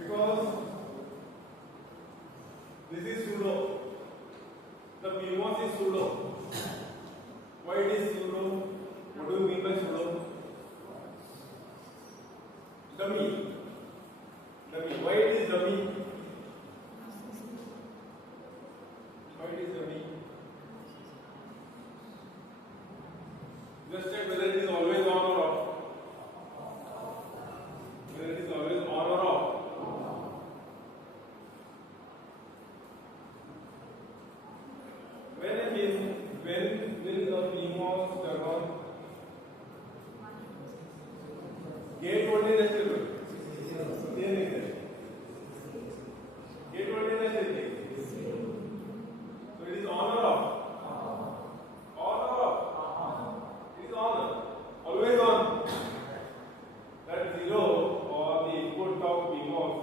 Because this is pseudo. The PMOS is pseudo. Why it is pseudo? What do you mean by pseudo? Dummy. Dummy. Why it is dummy? Why it is dummy? Just check whether it is always on or off. Whether it is always on or off. When will the PMOS turn on? Gate voltage is stable. Gate voltage is stable. So it is on or off? On or off? It is on. Always on. That zero or the input of PMOS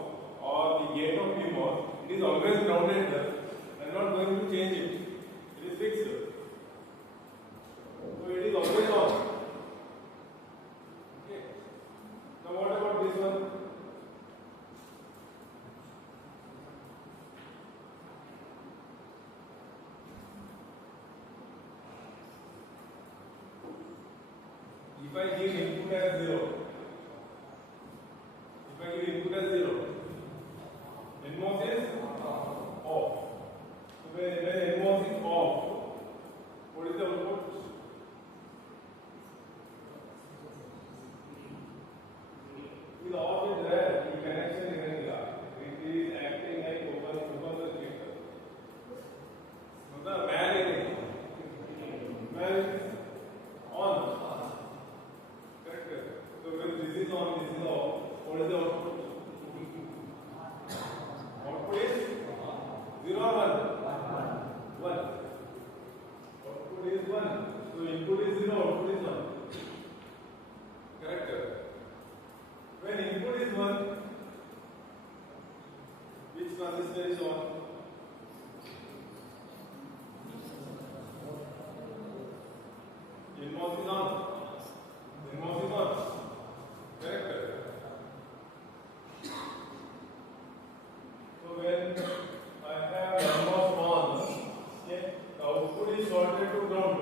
or the gate of PMOS, it is always grounded there. I am not going to change it. It is fixed. So it is always on. Okay. Now what about this one? If I give input as 0, NMOS is off. So when NMOS is off, what is the output? With off is there, the connection is there. It is acting like open circuit. So the man is on. Correct. So when this is on, this is off. What is the output? Output is 0 or 1? 1. Output is 1. So input is 0, output is 1. Correct. When input is 1, which transistor is on? NMOS is on. NMOS is on. Correct. So when I have NMOS on, okay, the output is shorted to ground.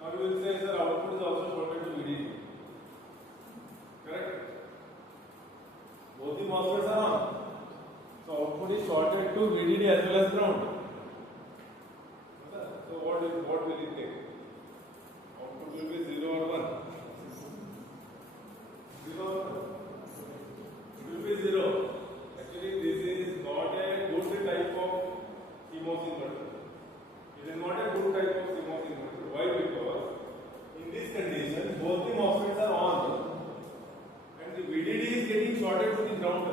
Now you will say, sir, output is also shorted to VDD. Correct? Both the MOSFETs are on. So output is shorted to VDD as well as ground. So what will it take? Output will be 0 or 1. 0 or 1. It will be 0. Actually, this is not a good type of CMOS inverter. It is not a good type of CMOS inverter. Why? Because in this condition, both the MOSFETs are on and the VDD is getting shorted to the ground.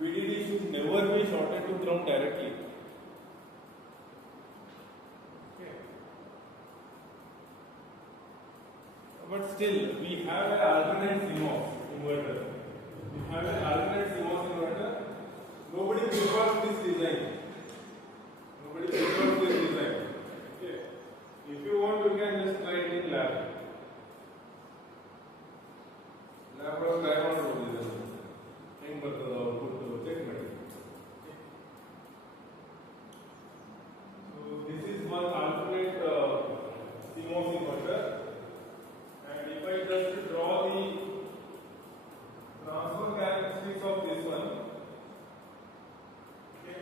VDD should never be shorted to ground directly. Okay. But still, we have an alternate CMOS inverter. We have an alternate CMOS inverter. Nobody prefers this design. Nobody prefers this design. Okay. If you want, you can just try it in lab. Lab or try on this. Check it. So this is one alternate CMOS inverter. And if I just draw the transfer characteristics of this one, okay,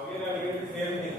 again I get the same thing.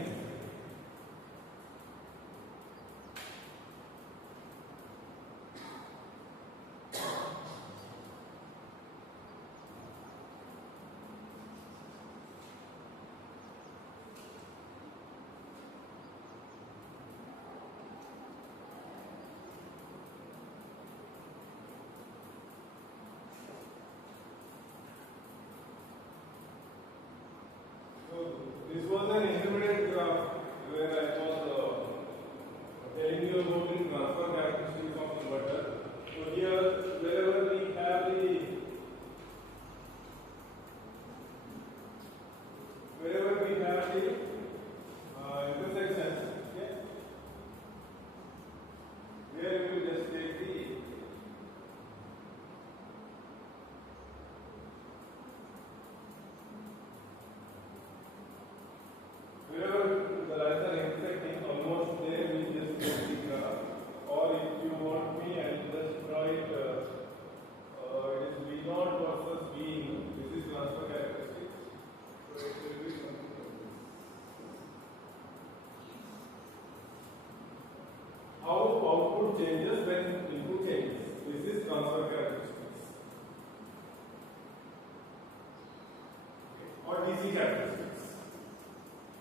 characteristics.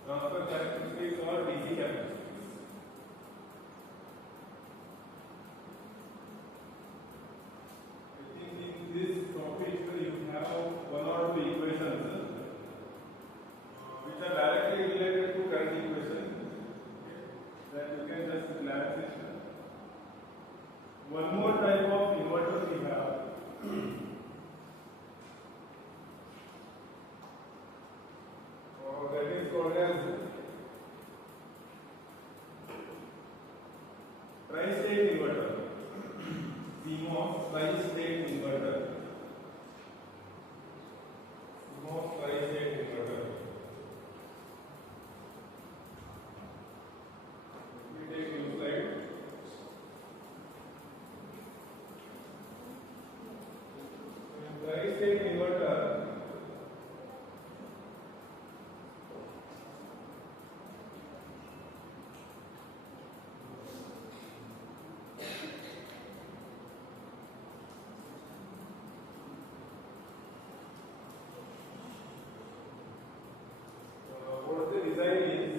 Transfer characteristics or DC characteristics. I think in this topic you have one or two equations which are directly related to current equation that you can just glance it. One more type of inverter we have. That is called as tri-state inverter. CMOS tri-state inverter. CMOS tri-state inverter. We take new slide. Tri-state inverter. What the design is,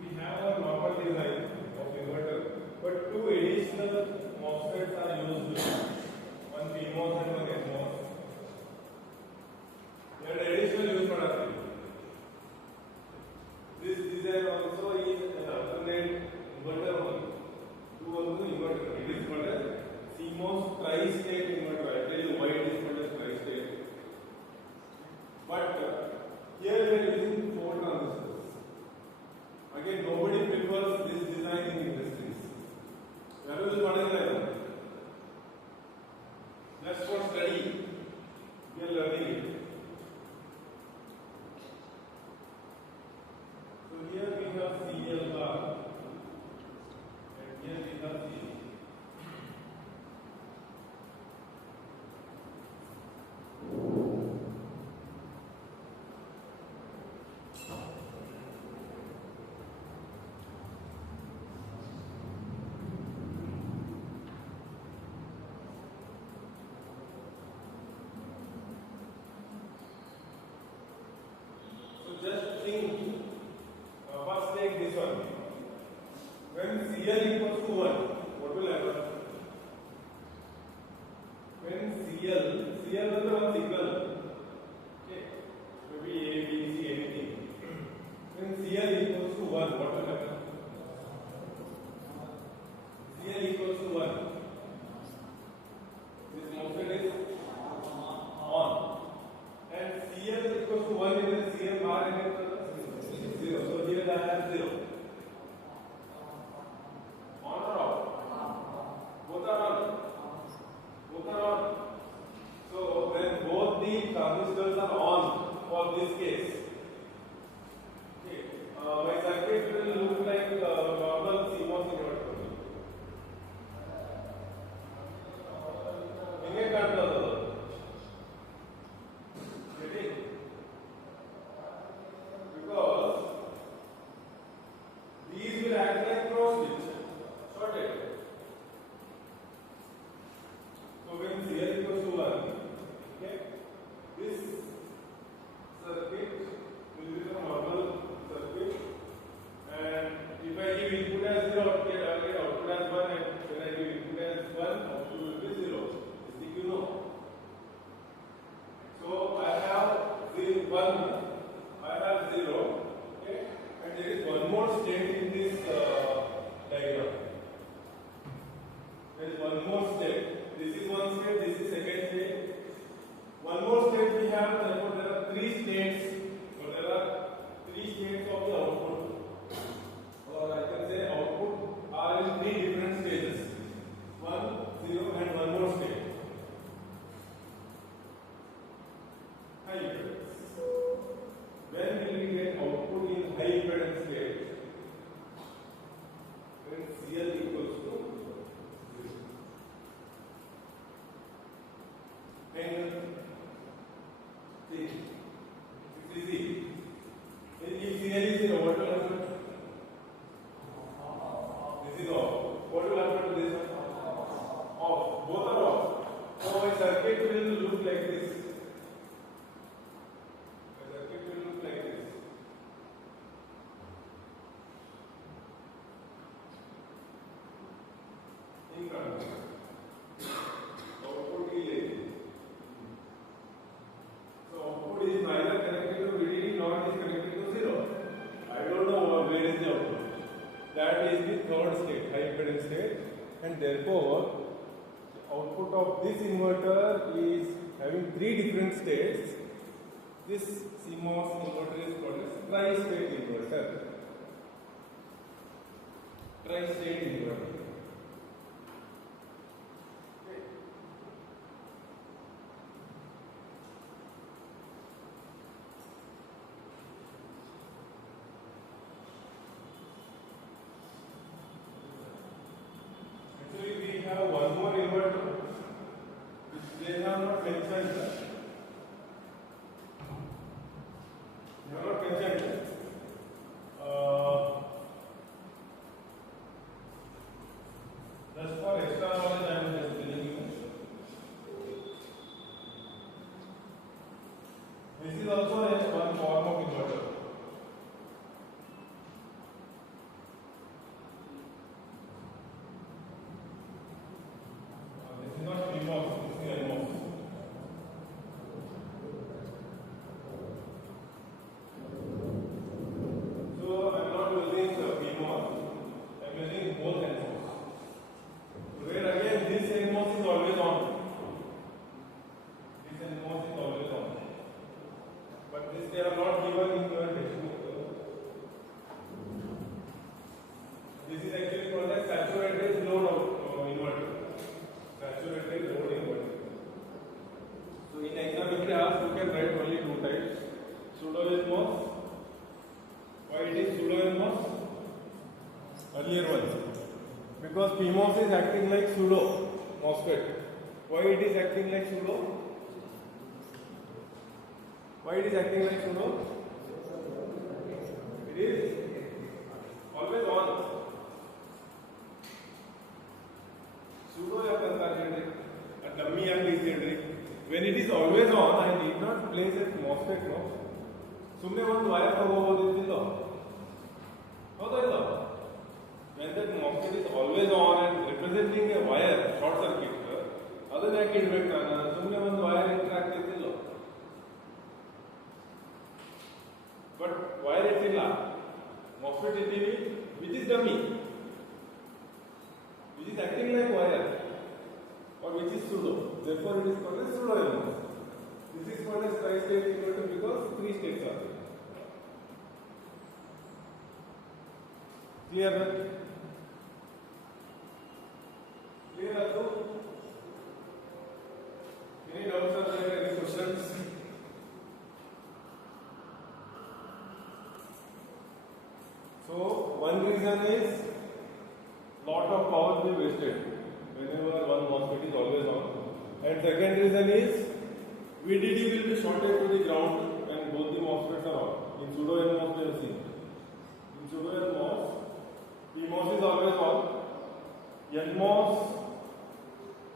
we have a normal design of inverter, but two additional MOSFETs are used, one PMOS and one NMOS. That additional use for us. This design also is an alternate inverter only. Two inverter. It is called as CMOS tri-state inverter. I tell you why it is called as tri-state. But here we are using 4 transistors. Again, nobody prefers this design in industries. That is what is like. Just for study, we are learning it. So here we have CL bar, and here we have CL. Just think, first take this one. When CL equals to 1, what will happen? When CL is the one signal. Okay, maybe A, B, C, anything. When CL equals to 1, what will happen? CL equals to 1. This MOSFET is on. And CL equals to 1 is CL bar and 0. So here I have 0. On or off? Both are on. Both are on. So when both the transistors are on for this case, okay, my circuit will look like normal CMOS inverter. Because these will act like cross switch, shorted. So when CL equals to 1, okay, this circuit will become normal circuit, and if I give input as 0, I get output as 1, and when I give input as 1, output will be 0. This thing you know. So I have 1, I have 0, okay, and there is one more state in this diagram. There is one more state. This is one state, this is second state. One more state we have, therefore there are 3 states. So there are 3 states of the output. Or I can say output are in 3 different stages. 1, 0 and one more state. High impedance. When will we get output in high impedance state? When CL equals to 0. And see, it's easy. If CL is 0, what will happen? This is off. What will happen to this one? Off. Both are Output is so output is neither connected to VDD nor is connected to 0. I don't know where is the output. That is the third state, high impedance state, and therefore the output of this inverter is having three different states. This CMOS inverter is called as tri-state inverter. Tri-state inverter. Have one more inverter which they have not mentioned. They have not mentioned. Just for extra knowledge, I am just telling you. This is also one form of inverter. They are not given in your textbook. This is actually called as saturated load inverter. Saturated load inverter. So in exam if they ask, you can write only two types. Pseudo CMOS. Why it is pseudo CMOS? Earlier ones. Because PMOS is acting like pseudo MOSFET. Why it is acting like pseudo? Why it is acting like pseudo? It is always on. Pseudo या concentric, a dummy and eccentric. When it is always on, I need not place it MOSFET. No. सुमने ಒಂದು wire ತಗೋಬೋದಿಲ್ಲ. ಹೌದಲ್ಲ? When that MOSFET is always on and representing a wire short circuit, ಅದನ್ನ ಯಾಕೆ ಇಡಬೇಕು ನಾನು? ಸುಮ್ಮನೆ ಒಂದು wire interact ಇದ್ದಿಲ್ಲ. But wire ಇಟ್ಟಿಲ್ಲ. MOSFET ಇಟ್ಟಿವಿ, which is dummy, which is acting like wire, or which is pseudo. Therefore, it is called as pseudo CMOS. This is called as tri-state inverter because three states are there. Clear? Clear also? Any doubts or any questions? So one reason is lot of power will be wasted whenever one MOSFET is always on, and second reason is VDD will be shorted to the ground when both the MOSFETs are on. In pseudo CMOS we have seen. In pseudo CMOS, PMOS is always on. NMOS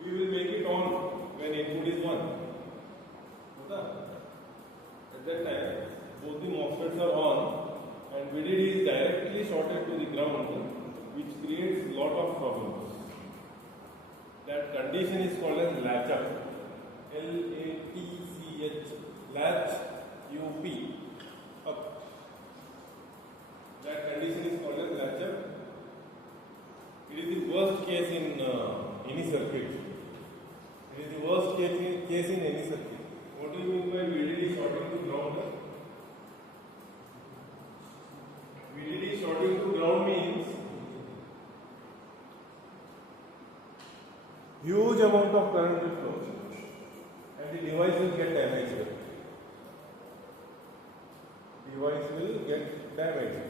we will make it on when input is 1. At that time both the MOSFETs are on and VDD is directly shorted to the ground, which creates lot of problems. That condition is called as latch up. L-A-T-C-H, latch U-P, up. That condition is called as latch up. It is the worst case in any circuit. It is the worst case in any circuit. What do you mean by VDD shorting to ground? VDD shorting to ground means huge amount of current will flow and the device will get damaged. Device will get damaged.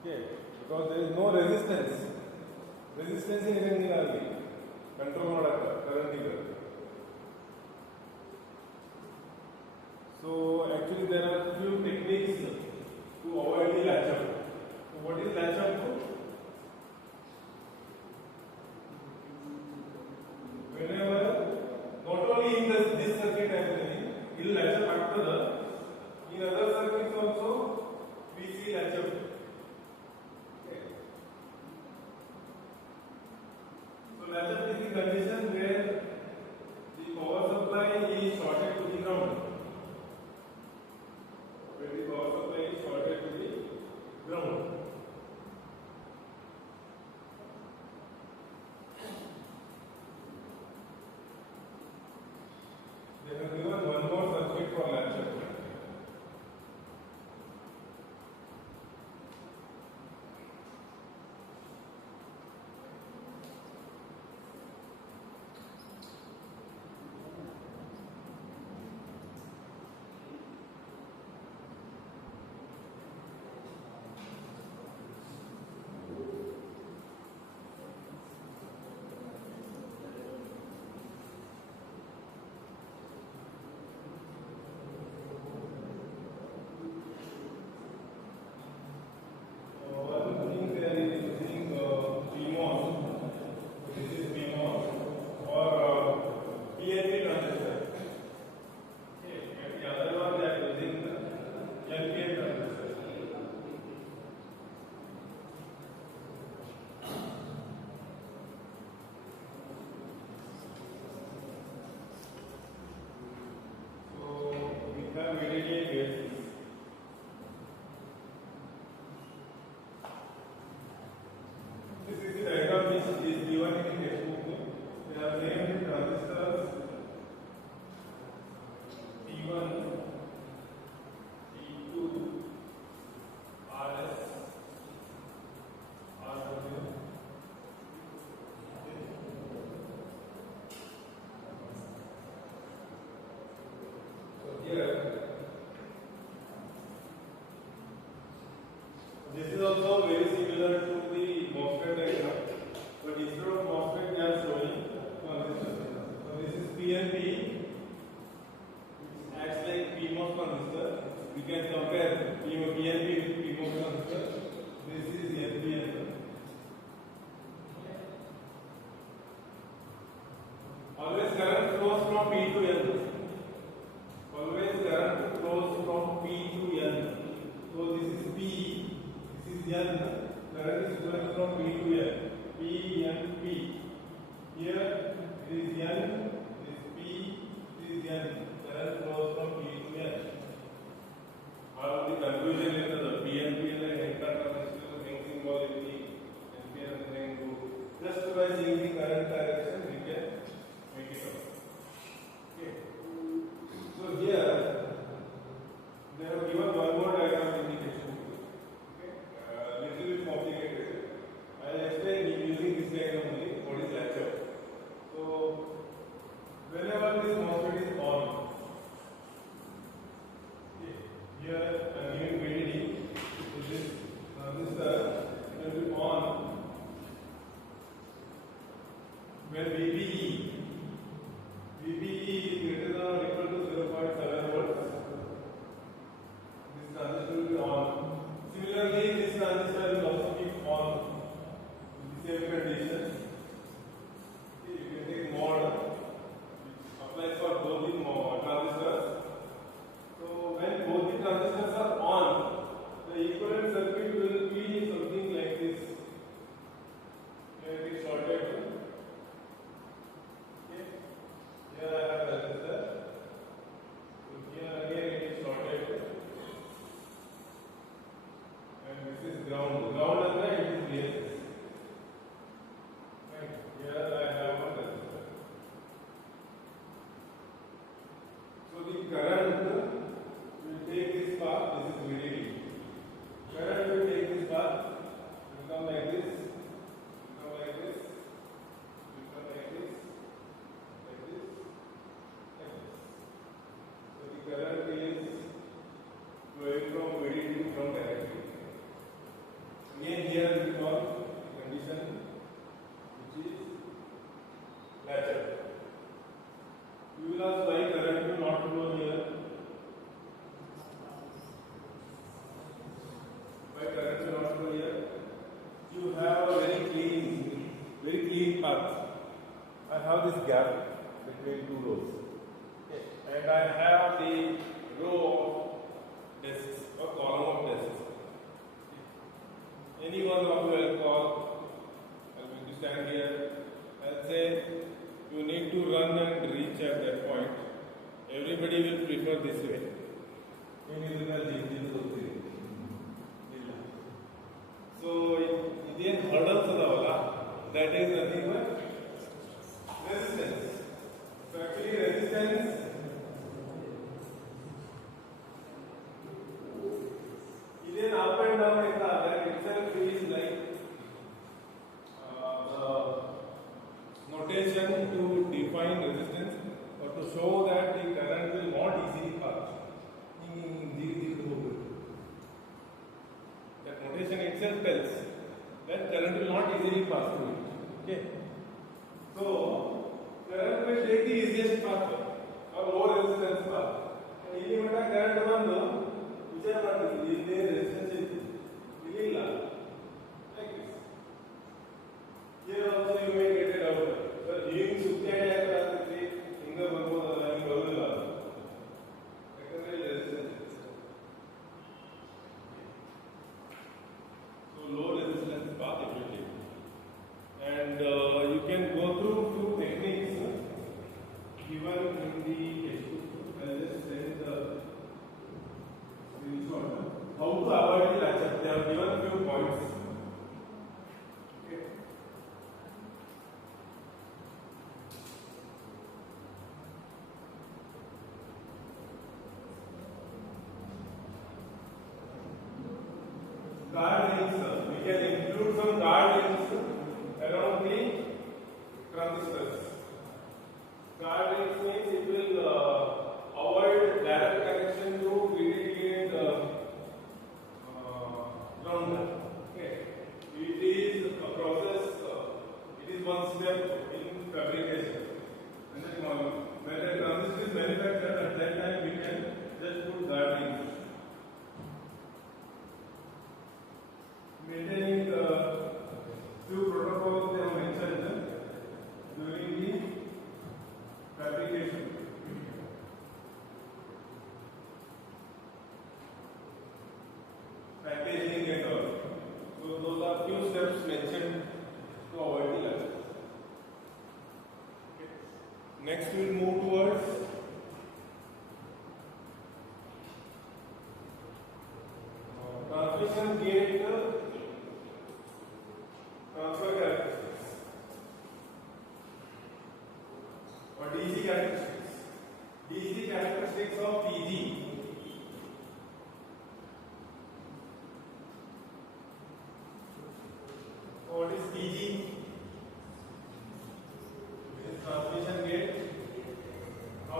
Okay, because there is no resistance. Resistance in any control current either. So actually there are few techniques to avoid the latch up. So what is latch up? Whenever, not only in this circuit I am saying, it will latch up after the, in other circuits also we see latch up. Okay. the condition where the power supply is shorted to the ground. Where the power supply is shorted to the ground. They have given one more circuit for latch. One thing they are using CMOS. This is CMOS or PNP transistor. Okay, and the other one they are using the NPN transistor. So we have VDD gates. This is the diagram which is given in the textbook. They are named transistors T1, T2, RS, RW. So here, this is also very similar to the MOSFET diagram, but instead of MOSFET they are showing transistors. So this is PNP, which acts like PMOS transistor. We can compare PNP with PMOS transistor. This is NPN. Always current flows from P to N. Always current flows from P to N. So this is P. This is N. Current is flowing from P to N. P, N, P. Here it is N, this is P, this is N. Current flows from P to N. All the confusion is the PNP and the N transistor things involved in the NPN and then go. Just by seeing the current direction, we can make it out. Okay. So here they have given one more diagram in the textbook. Little bit complicated. I will explain using this diagram only what is latch. So whenever this MOSFET is on, okay, here I am giving VDD. So this transistor will be on when VBE is greater than or equal to 0.7 volts. This transistor will be on. Similarly, this transistor will also be on in the same condition. Okay, you can take mod, which applies for both the transistors. So when both the transistors are on, the equivalent circuit will be something like this. Here it is shorted. Okay. Here I have transistor. So here again it is shorted. And this is ground. Ground and then it is VLSI. Right. Here I have one resistor. So the current will take this path. This is VDD. Current will take this path. Will come like this. Will come like this. Will come like this. Like this. Like this. So the current is flowing from VDD to ground directly. Again here we call condition which is latch. You will ask why current will not flow here. Why current will not flow here? You have a very clean path. I have this gap between two rows. Okay. And I have the row of desks or column of desks. Any one of you will call. I am going to stand here. I will say you need to run and reach at that point. Everybody will prefer this way. So, Indian hurdles that is nothing but resistance. So actually resistance Indian up and down that itself is like the notation to define resistance or to show that the current will not easily pass. That notation itself tells that current will not easily pass through it. Okay. So current will take the easiest path or low resistance path. And ಇಲ್ಲಿ ಮಟ್ಟ current ಬಂದು ವಿಚಾರ ಮಾಡ್ತೀವಿ ಇಲ್ಲಿ resistance ಇಲ್ಲ like this. Here also you may get it out. So ಹಿಂಗ್ ಸುತ್ತಾಡಿ ಆಗ್ತೈತಿ ಹಿಂಗ ಬರ್ಬೋದಲ್ಲ ಹಿಂಗ ಬರೋದಿಲ್ಲ ಯಾಕಂದ್ರೆ ಇಲ್ಲಿ resistance ಇದೆ. So low resistance path it will take. And you can go through few techniques given in the textbook. I'll just send the screenshot. How to avoid the latch? They have given few points. Okay. Guard links. We can include some guard links around the transistors. Guard links means it will avoid direct connection to VDD ground. Okay. It is a process. It is one step in fabrication. And then when the transistor is manufactured, at that time we can just put guard links. Maintaining few protocols they have mentioned during the fabrication. Packaging and all. So those are few steps mentioned to avoid the latches. Okay. Next we will move towards transmission gate transfer characteristics or DC characteristics. DC characteristics of PG. What is PG? It is transmission gate. How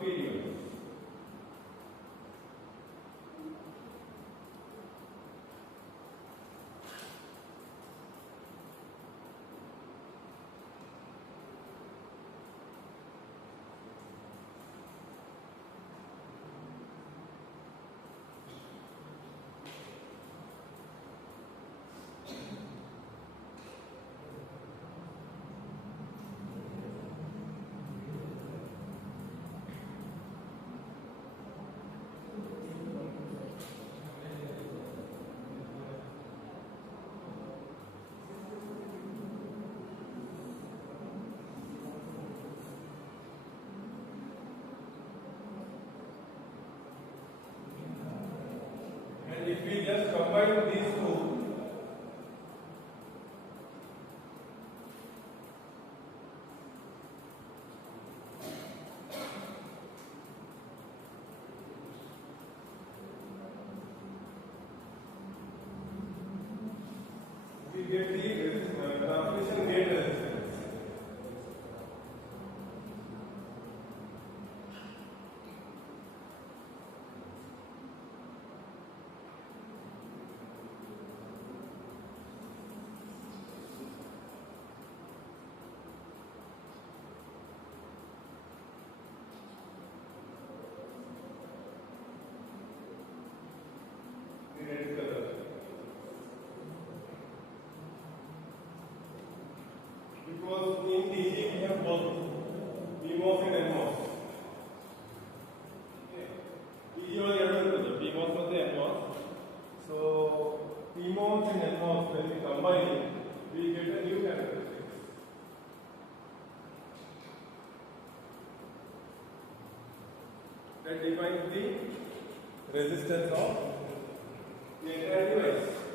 P device. And if we just combine these two, we get the transmission gate resistance. The red color. Because in DC we have both PMOS and NMOS. Okay. DC was the PMOS was the NMOS. So PMOS and NMOS, when we combine it, we get a new characteristic. That defines the resistance of the entire device.